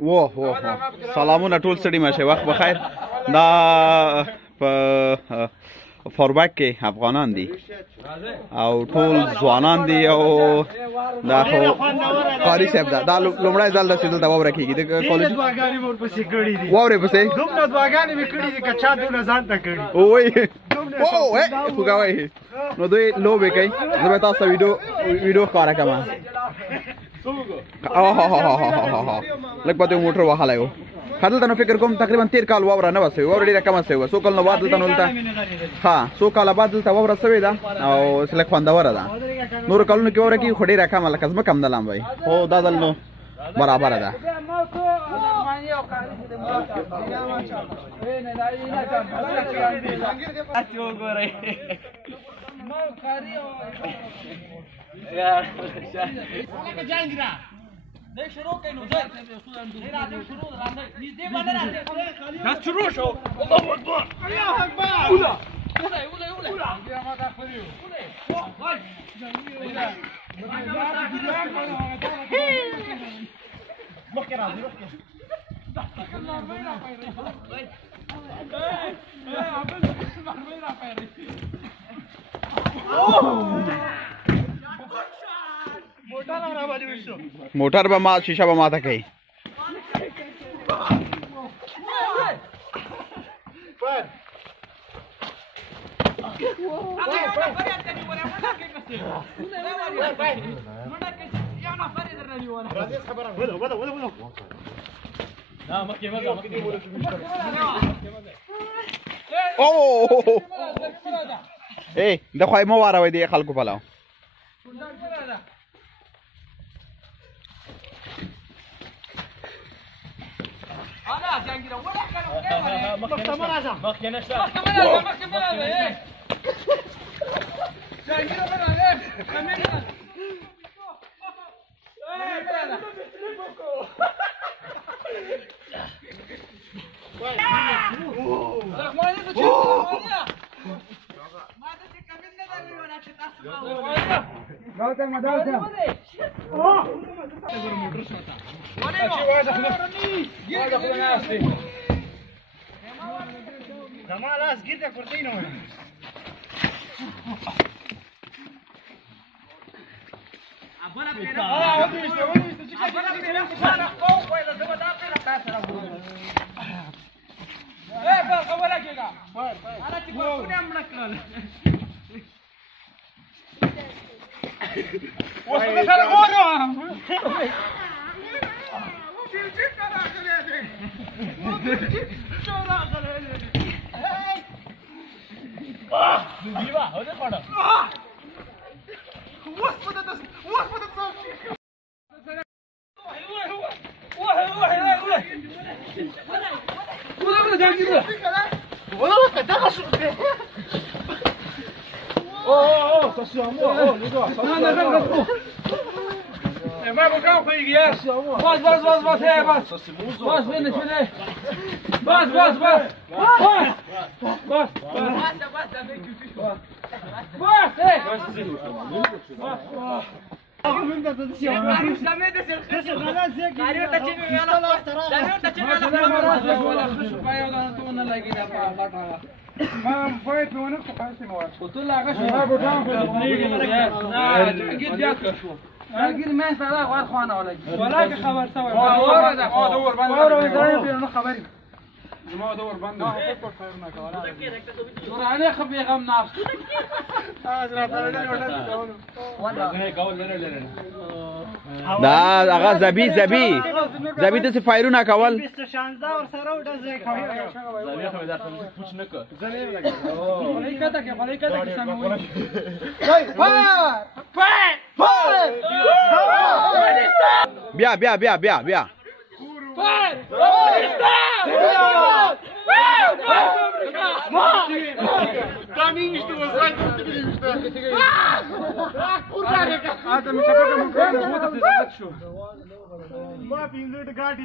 و سلامونه ټول ستړي مشه وخت بخیر. دا په فوربک کې افغانان دي او ټول ځوانان دي او دا خو قاری صاحب دا لومړی ځل داسې دلته واوره کېږي د کالج دعاګانې مې ورپسې کړي دي. واورې پسې دومره دعاګانې مې کړي دي که چا دونه ځان ته کړي. وایي خوږوئ نو دوی لوبې کوي. زه به تاسو ته ویډیو ښکاره کوم. لږ به دوی موټر وهلی و. دلته نو فکر کوم تقریبا 13 کال واوره نه وه سوې. واوره ډېره کمه سوې وه. څو کلونه بعد دلته نو دلته څو کاله بعد دلته واوره سوې ده او لږ خوندوره ده. نورو کلونو کې واوره کېږي خو ډېره کمه لکه ځمکه هم نه لامبوي. خو دا ځل نو برابره ده. دیکھ شروع کینو زه نه راځم شروع راځم نږدې باندې راځم دا شروع شو. الله اکبر الله اکبر اوله بیا ما دا خوري وای مخکې راځي موټر به ما شیشه به ماته کوي. د خوای مه واروئ د خلکو پلاو. اگر من فعلا غار خانه ولا خبر سوى دور بند خبري ما دور بند دور عليه خبي غم ناس دا هغه زبی د فایرونه کول 216 ور سره وډه ځای کوي. زبی خو دا پوښ نه کو زنه لګا خلیکته کې سموي. بیا ما 5 गाडी